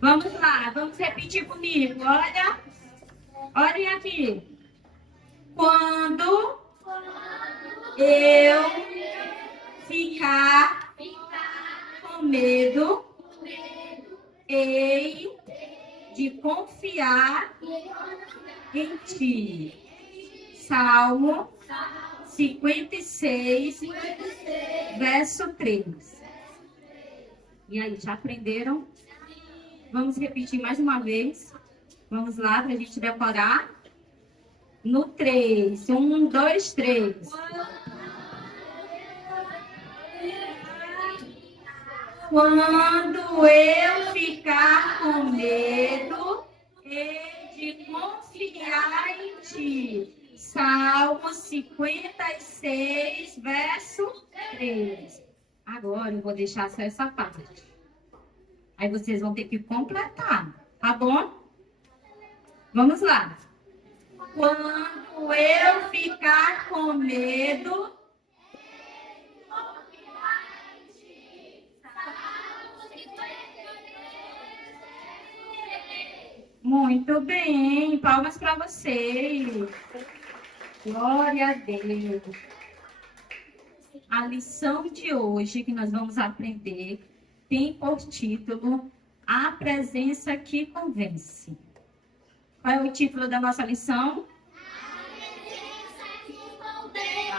Vamos lá, vamos repetir comigo. Olha, olhem aqui. Quando eu ficar com medo, hei de confiar em ti. Salmo 56, verso 3. E aí, já aprenderam? Vamos repetir mais uma vez. Vamos lá, para a gente decorar. No 3. 1, 2, 3. Quando eu ficar com medo, hei de confiar em ti. Salmo 56, verso 3. Agora eu vou deixar só essa parte. Aí vocês vão ter que completar, tá bom? Vamos lá. Quando eu ficar com medo, muito bem, palmas para vocês. Glória a Deus. A lição de hoje que nós vamos aprender tem por título A Presença que Convence. Qual é o título da nossa lição?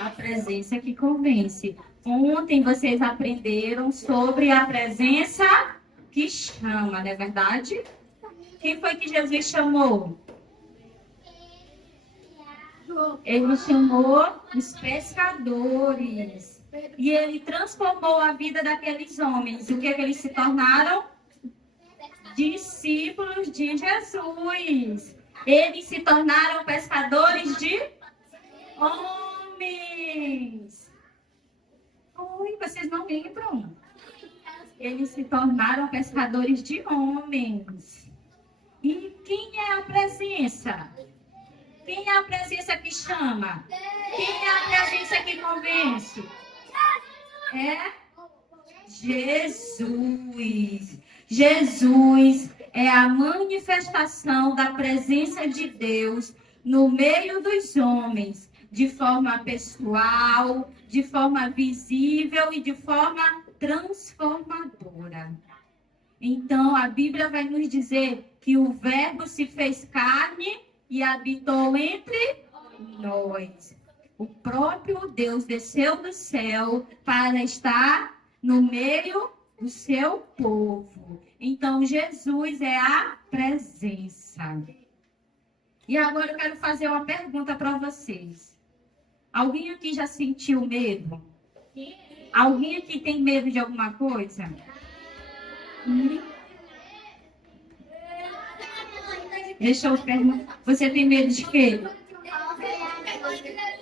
A Presença que Convence. Ontem vocês aprenderam sobre a presença que chama, não é verdade? Quem foi que Jesus chamou? Ele chamou os pescadores. E ele transformou a vida daqueles homens. O que eles se tornaram? Discípulos de Jesus. Eles se tornaram pescadores de homens. Oi, vocês não lembram? Eles se tornaram pescadores de homens. E quem é a presença? Quem é a presença que chama? Quem é a presença que convence? É Jesus. Jesus é a manifestação da presença de Deus no meio dos homens, de forma pessoal, de forma visível e de forma transformadora. Então, a Bíblia vai nos dizer que o Verbo se fez carne e habitou entre nós. O próprio Deus desceu do céu para estar no meio do seu povo. Então, Jesus é a presença. E agora eu quero fazer uma pergunta para vocês. Alguém aqui já sentiu medo? Alguém aqui tem medo de alguma coisa? Deixa eu perguntar. Você tem medo de quê?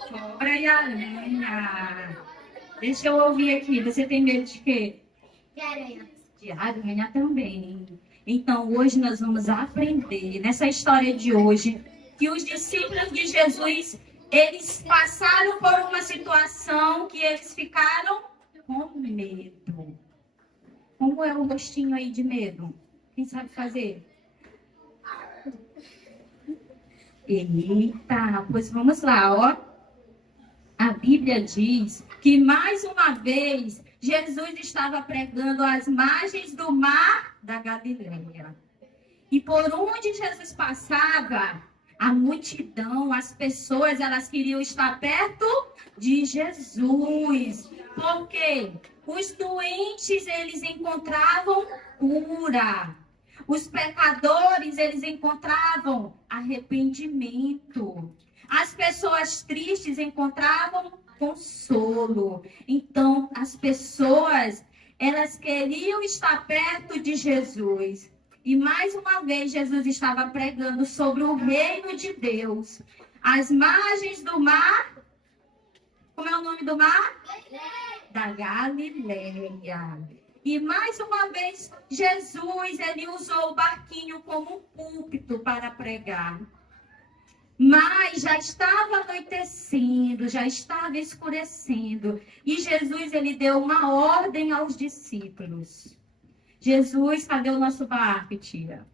Cobra e aranha. Deixa eu ouvir aqui. Você tem medo de quê? De aranha. De aranha também. Então, hoje nós vamos aprender, nessa história de hoje, que os discípulos de Jesus, eles passaram por uma situação que eles ficaram com medo. Como é o rostinho aí de medo? Quem sabe fazer? Eita, pois vamos lá, ó. A Bíblia diz que mais uma vez Jesus estava pregando às margens do mar da Galileia. E por onde Jesus passava, a multidão, as pessoas, elas queriam estar perto de Jesus. Por quê? Os doentes, eles encontravam cura. Os pecadores, eles encontravam arrependimento. As pessoas tristes encontravam consolo. Então, as pessoas, elas queriam estar perto de Jesus. E mais uma vez, Jesus estava pregando sobre o reino de Deus. As margens do mar. Como é o nome do mar? Da Galileia. E mais uma vez, Jesus, ele usou o barquinho como um púlpito para pregar. Mas já estava anoitecendo, já estava escurecendo. E Jesus, ele deu uma ordem aos discípulos. Jesus, cadê o nosso barco, tia?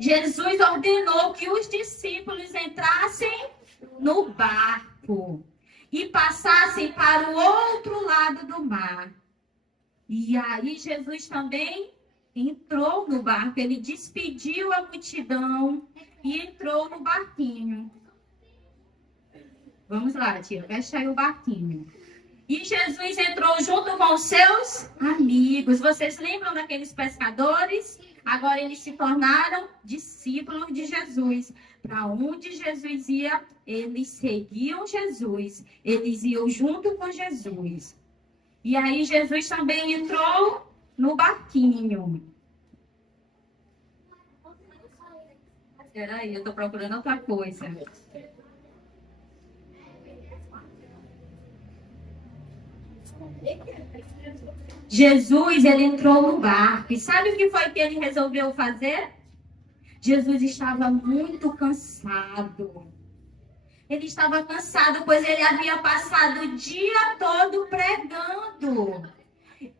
Jesus ordenou que os discípulos entrassem no barco e passassem para o outro lado do mar. E aí Jesus também entrou no barco, ele despediu a multidão e entrou no barquinho. Vamos lá, tia, fecha aí o barquinho. E Jesus entrou junto com os seus amigos. Vocês lembram daqueles pescadores? Agora eles se tornaram discípulos de Jesus. Para onde Jesus ia, eles seguiam Jesus. Eles iam junto com Jesus. E aí Jesus também entrou no barquinho. Espera aí, eu estou procurando outra coisa. Jesus, ele entrou no barco. E sabe o que foi que ele resolveu fazer? Jesus estava muito cansado. Ele estava cansado, pois ele havia passado o dia todo pregando.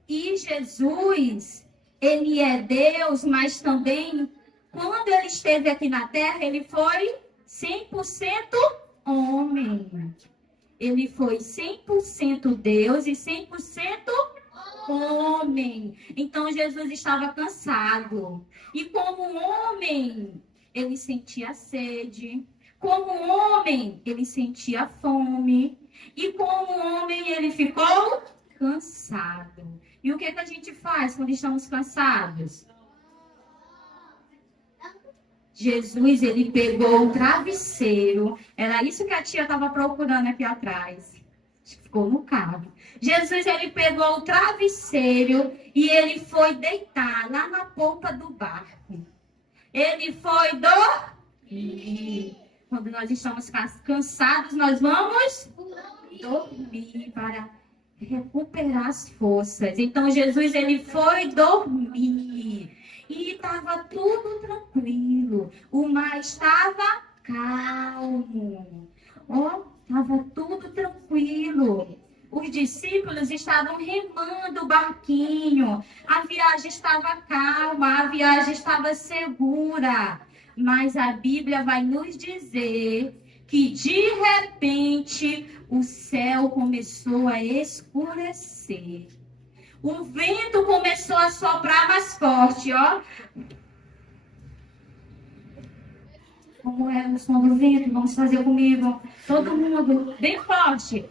E Jesus, ele é Deus, mas também, quando ele esteve aqui na terra, ele foi 100% homem. Ele foi 100% Deus e 100% homem. Então, Jesus estava cansado. E como homem, ele sentia sede. Como homem, ele sentia fome. E como homem, ele ficou cansado. E o que a gente faz quando estamos cansados? Jesus, ele pegou o travesseiro. Era isso que a tia estava procurando aqui atrás. Ficou no carro. Jesus, ele pegou o travesseiro e ele foi deitar lá na polpa do barco. Ele foi dormir. Quando nós estamos cansados, nós vamos dormir para recuperar as forças. Então, Jesus, ele foi dormir. E estava tudo tranquilo. O mar estava calmo. Estava tudo tranquilo. Os discípulos estavam remando o barquinho. A viagem estava calma, a viagem estava segura. Mas a Bíblia vai nos dizer que de repente o céu começou a escurecer. O vento começou a soprar mais forte, ó. Como é o som do vento? Vamos fazer comigo. Todo mundo, bem forte.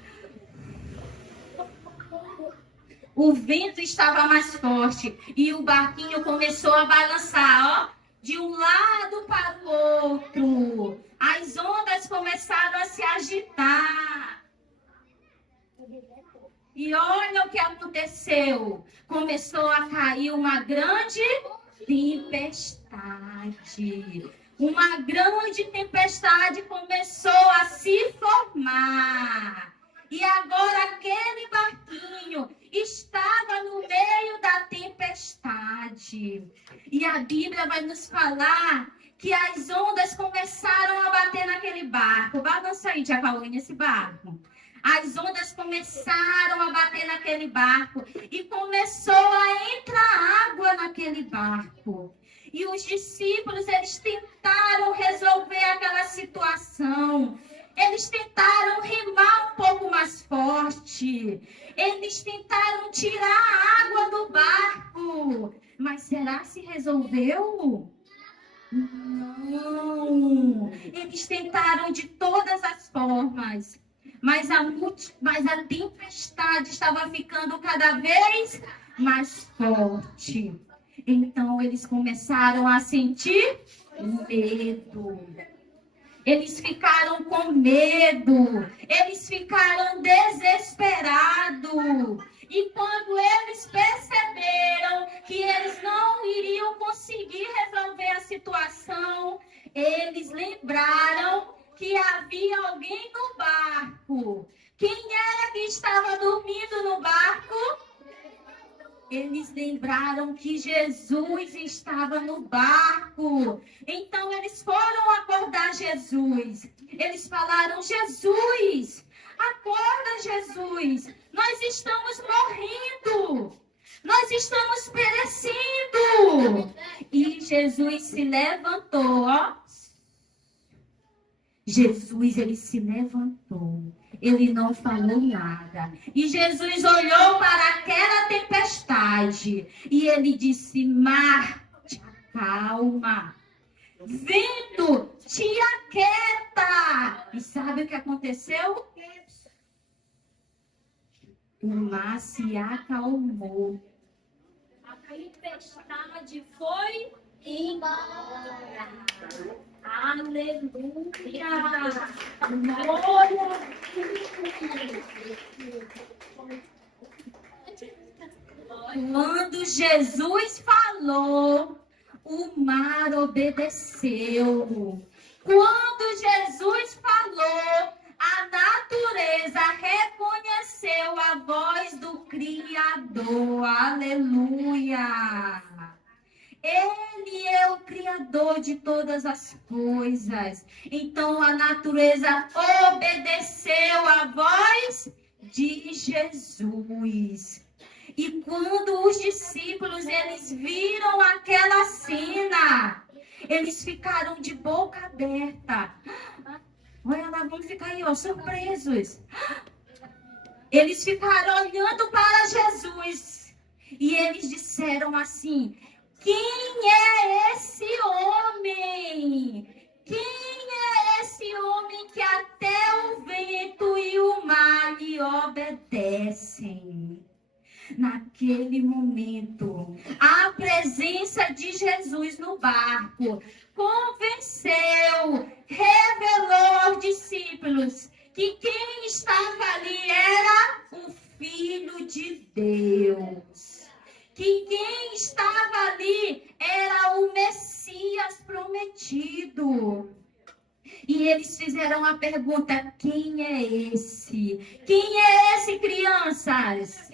O vento estava mais forte e o barquinho começou a balançar, ó, de um lado para o outro. As ondas começaram a se agitar. E olha o que aconteceu. Começou a cair uma grande tempestade. Uma grande tempestade começou a se formar. E agora aquele barquinho estava no meio da tempestade. E a Bíblia vai nos falar que as ondas começaram a bater naquele barco. Balança aí, Tia Pauline, esse barco. As ondas começaram a bater naquele barco e começou a entrar água naquele barco. E os discípulos, eles tentaram resolver aquela situação. Eles tentaram remar um pouco mais forte. Eles tentaram tirar a água do barco. Mas será que se resolveu? Não. Eles tentaram de todas as formas. Mas a tempestade estava ficando cada vez mais forte. Então, eles começaram a sentir medo. Eles ficaram com medo. Eles ficaram desesperados. E quando eles perceberam que eles não iriam conseguir resolver a situação, eles lembraram que havia alguém no barco. Quem era que estava dormindo no barco? Eles lembraram que Jesus estava no barco. Então eles foram acordar Jesus. Eles falaram: Jesus, acorda, Jesus. Nós estamos morrendo. Nós estamos perecendo. E Jesus se levantou, ó. Jesus, ele se levantou. Ele não falou nada. E Jesus olhou para aquela tempestade. E ele disse, mar, te acalma. Vento, te aquieta. E sabe o que aconteceu? O mar se acalmou. A tempestade foi embora. Aleluia! Glória! Quando Jesus falou, o mar obedeceu. Quando Jesus falou, a natureza reconheceu a voz do Criador. Aleluia! Ele é o Criador de todas as coisas. Então a natureza obedeceu a voz de Jesus. E quando os discípulos eles viram aquela cena, eles ficaram de boca aberta. Olha lá, vamos ficar aí, ó, surpresos. Eles ficaram olhando para Jesus. E eles disseram assim: quem é esse homem? Quem é esse homem que até o vento e o mar lhe obedecem? Naquele momento, a presença de Jesus no barco convenceu, revelou aos discípulos que quem estava ali era o Filho de Deus. Que quem estava ali era o Messias prometido. E eles fizeram a pergunta: quem é esse? Quem é esse, crianças?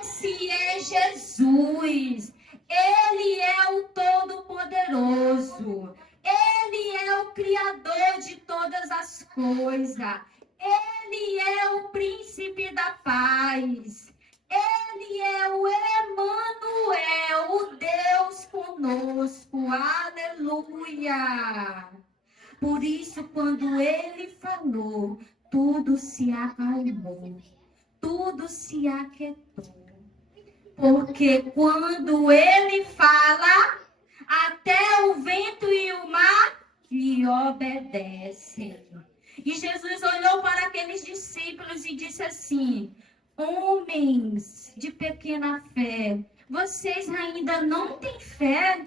Esse é Jesus. Ele é o Todo-Poderoso. Ele é o Criador de todas as coisas. Ele é o Príncipe da Paz. Ele é o Emanuel, o Deus conosco. Aleluia! Por isso, quando ele falou, tudo se acalmou, tudo se aquietou. Porque quando ele fala, até o vento e o mar lhe obedecem. E Jesus olhou para aqueles discípulos e disse assim: homens de pequena fé, vocês ainda não têm fé?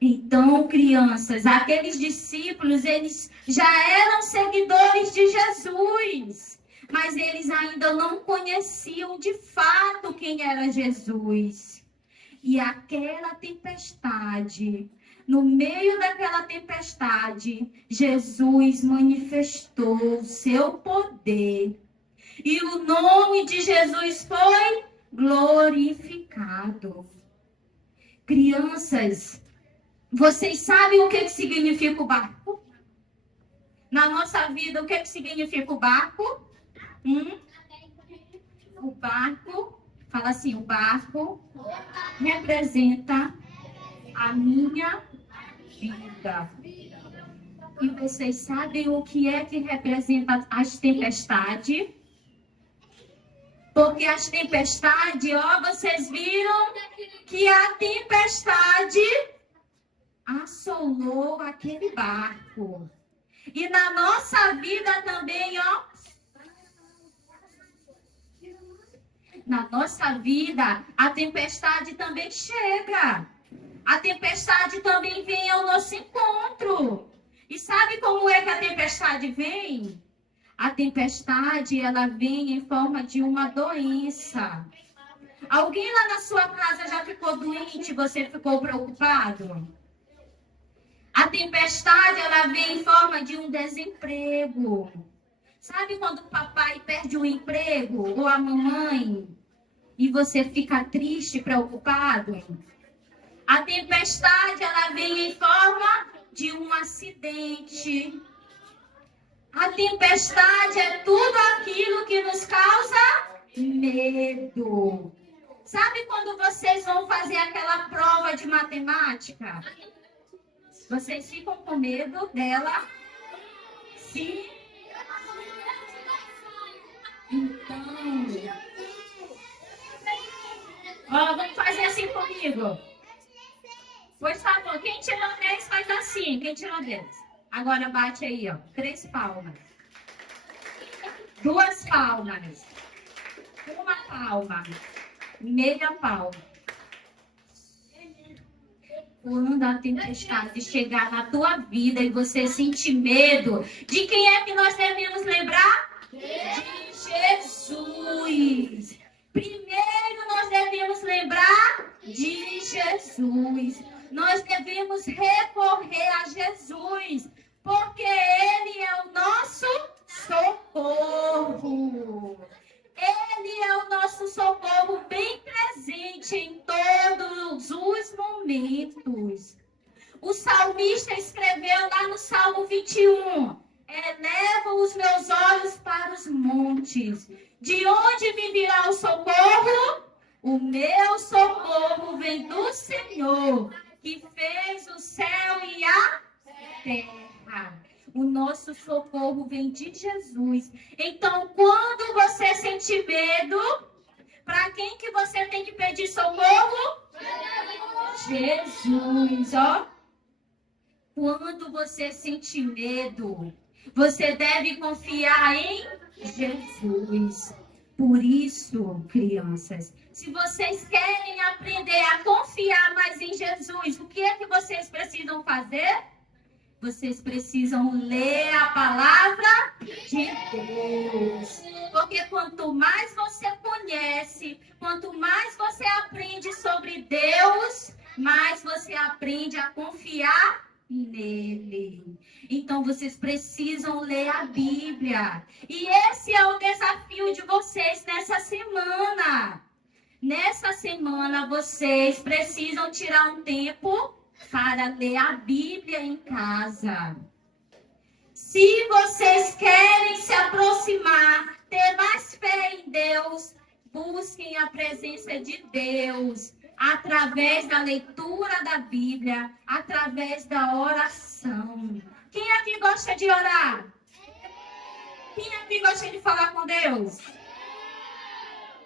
Então, crianças, aqueles discípulos, eles já eram seguidores de Jesus, mas eles ainda não conheciam de fato quem era Jesus. E aquela tempestade, no meio daquela tempestade, Jesus manifestou o seu poder. E o nome de Jesus foi glorificado. Crianças, vocês sabem o que significa o barco? Na nossa vida, o que significa o barco? O barco, fala assim, o barco representa a minha vida. E vocês sabem o que é que representa as tempestades? Porque as tempestades, ó, vocês viram que a tempestade assolou aquele barco. E na nossa vida também, ó. Na nossa vida, a tempestade também chega. A tempestade também vem ao nosso encontro. E sabe como é que a tempestade vem? A tempestade, ela vem em forma de uma doença. Alguém lá na sua casa já ficou doente e você ficou preocupado? A tempestade, ela vem em forma de um desemprego. Sabe quando o papai perde o emprego ou a mamãe e você fica triste, preocupado? A tempestade, ela vem em forma de um acidente. A tempestade é tudo aquilo que nos causa medo. Sabe quando vocês vão fazer aquela prova de matemática? Vocês ficam com medo dela? Sim. Então, ó, vamos fazer assim comigo. Por favor, quem tirou 10 faz assim. Quem tirou 10? Agora bate aí, ó. 3 palmas. 2 palmas. 1 palma. Meia palma. Quando a tempestade chegar na tua vida e você sentir medo, de quem é que nós devemos lembrar? De Jesus. Primeiro nós devemos lembrar de Jesus. Nós devemos recorrer a Jesus, porque Ele é o nosso socorro. Ele é o nosso socorro bem presente em todos os momentos. O salmista escreveu lá no Salmo 21, eleva os meus olhos para os montes. De onde me virá o socorro? O meu socorro vem do Senhor, que fez o céu e a terra. O nosso socorro vem de Jesus. Então, quando você sentir medo, para quem que você tem que pedir socorro? Jesus, ó. Quando você sentir medo, você deve confiar em Jesus. Por isso, crianças, se vocês querem aprender a confiar mais em Jesus, o que é que vocês precisam fazer? Vocês precisam ler a palavra de Deus. Porque quanto mais você conhece, quanto mais você aprende sobre Deus, mais você aprende a confiar nele. Então, vocês precisam ler a Bíblia. E esse é o desafio de vocês nessa semana. Nessa semana, vocês precisam tirar um tempo para ler a Bíblia em casa. Se vocês querem se aproximar, ter mais fé em Deus, busquem a presença de Deus através da leitura da Bíblia, através da oração. Quem aqui gosta de orar? Quem aqui gosta de falar com Deus?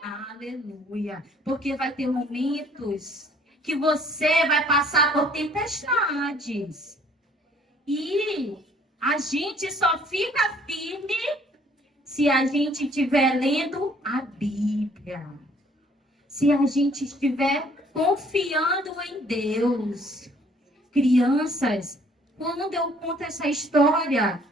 Aleluia. Porque vai ter momentos que você vai passar por tempestades. E a gente só fica firme se a gente estiver lendo a Bíblia. Se a gente estiver confiando em Deus. Crianças, quando eu conto essa história,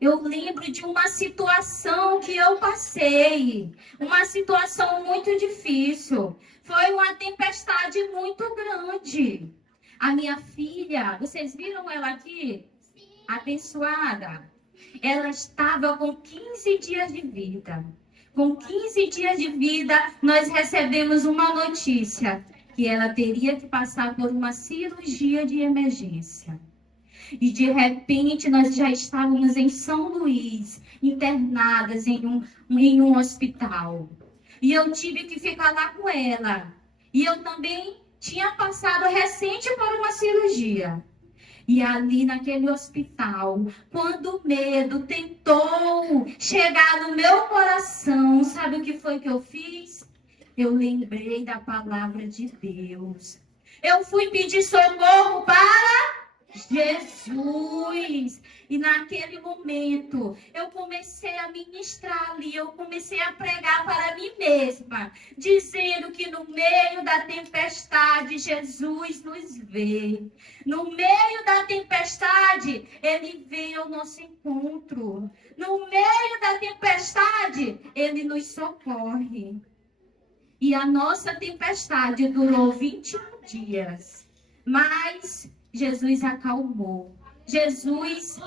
eu lembro de uma situação que eu passei. Uma situação muito difícil. Foi uma tempestade muito grande. A minha filha, vocês viram ela aqui? Sim. Abençoada. Ela estava com 15 dias de vida. Com 15 dias de vida, nós recebemos uma notícia que ela teria que passar por uma cirurgia de emergência. E de repente nós já estávamos em São Luís, internadas em um hospital. E eu tive que ficar lá com ela. E eu também tinha passado recente por uma cirurgia. E ali naquele hospital, quando o medo tentou chegar no meu coração, sabe o que foi que eu fiz? Eu lembrei da palavra de Deus. Eu fui pedir socorro para Jesus. E naquele momento, eu comecei a ministrar ali, eu comecei a pregar para mim mesma, dizendo que no meio da tempestade, Jesus nos vê. No meio da tempestade, Ele vem ao nosso encontro. No meio da tempestade, Ele nos socorre. E a nossa tempestade durou 21 dias. Mas Jesus acalmou. Jesus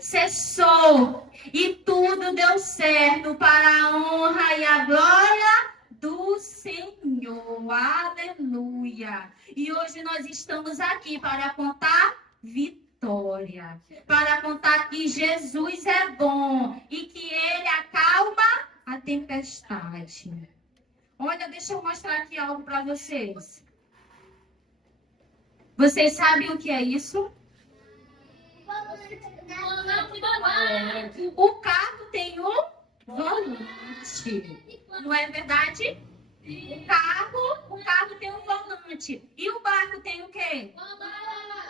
cessou. E tudo deu certo para a honra e a glória do Senhor. Aleluia. E hoje nós estamos aqui para contar vitória. Para contar que Jesus é bom e que Ele acalma a tempestade. Olha, deixa eu mostrar aqui algo para vocês. Vocês sabem o que é isso? O carro tem um volante. Não é verdade? O carro tem um volante. E o barco tem o quê?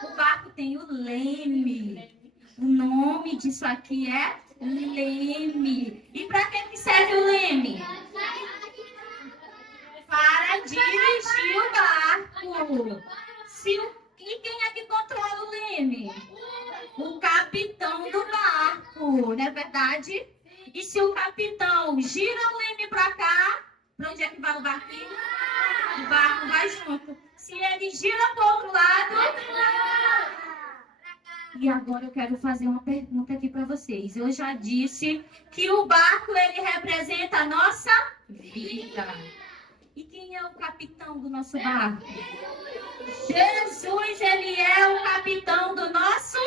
O barco tem o leme. O nome disso aqui é leme. E para que serve o leme? Para dirigir o barco. E quem é que controla o leme? O capitão do barco, não é verdade? E se o capitão gira o leme para cá, para onde é que vai o barquinho? O barco vai junto. Se ele gira para o outro lado... E agora eu quero fazer uma pergunta aqui para vocês. Eu já disse que o barco, ele representa a nossa vida. E quem é o capitão do nosso barco? Jesus, ele é o capitão do nosso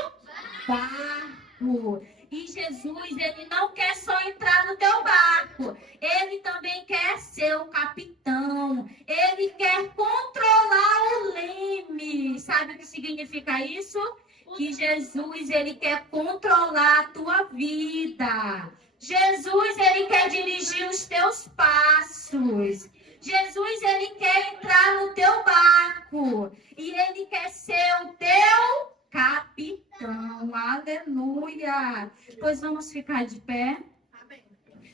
barco. E Jesus, ele não quer só entrar no teu barco. Ele também quer ser o capitão. Ele quer controlar o leme. Sabe o que significa isso? Que Jesus, ele quer controlar a tua vida. Jesus, ele quer dirigir os teus passos. Jesus, ele quer entrar no teu barco. E ele quer ser o teu capitão. Aleluia. Pois vamos ficar de pé.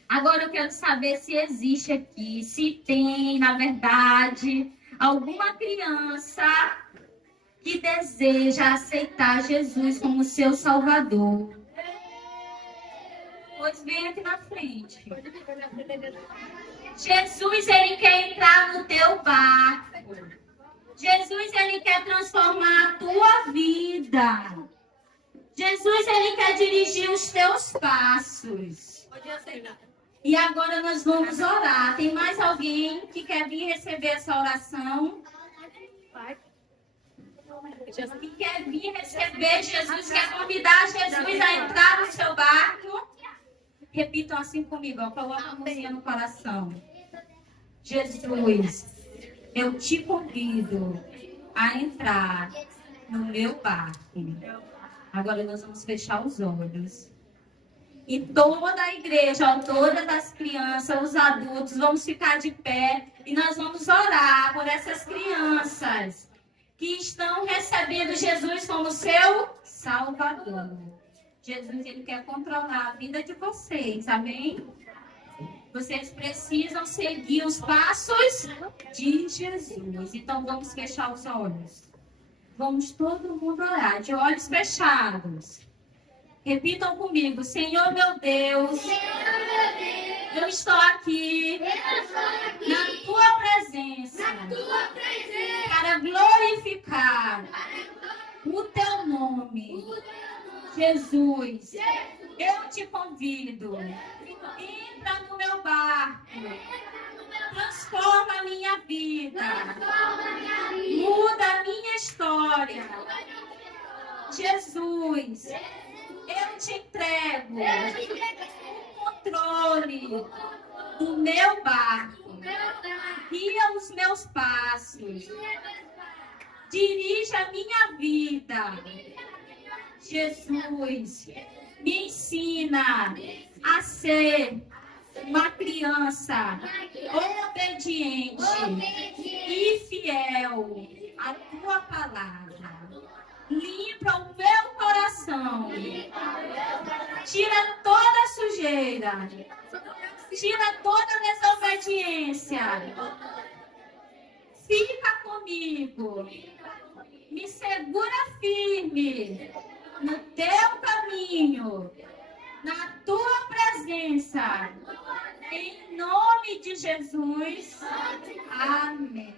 Agora eu quero saber se existe aqui, se tem, na verdade, alguma criança que deseja aceitar Jesus como seu Salvador. Pois vem aqui na frente. Jesus, ele quer entrar no teu barco. Jesus, ele quer transformar a tua vida. Jesus, ele quer dirigir os teus passos. E agora nós vamos orar. Tem mais alguém que quer vir receber essa oração? Que quer vir receber Jesus, quer convidar Jesus a entrar no seu barco? Repitam assim comigo, ó. Coloca a mãozinha no coração. Jesus, eu te convido a entrar no meu barco. Agora nós vamos fechar os olhos. E toda a igreja, ó, todas as crianças, os adultos, vamos ficar de pé e nós vamos orar por essas crianças que estão recebendo Jesus como seu Salvador. Jesus, ele quer controlar a vida de vocês, amém? Vocês precisam seguir os passos de Jesus. Então, vamos fechar os olhos. Vamos todo mundo orar, de olhos fechados. Repitam comigo. Senhor, meu Deus, eu estou aqui na tua presença para glorificar o teu nome. Jesus, eu te convido. Entra no meu barco. Transforma a minha vida. Muda a minha história. Jesus, eu te entrego o controle do meu barco. Guia os meus passos. Dirija a minha vida. Jesus, me ensina a ser uma criança obediente e fiel à tua palavra. Limpa o meu coração. Tira toda a sujeira. Tira toda a desobediência. Fica comigo. Me segura firme no teu caminho, na tua presença. Em nome de Jesus. Amém.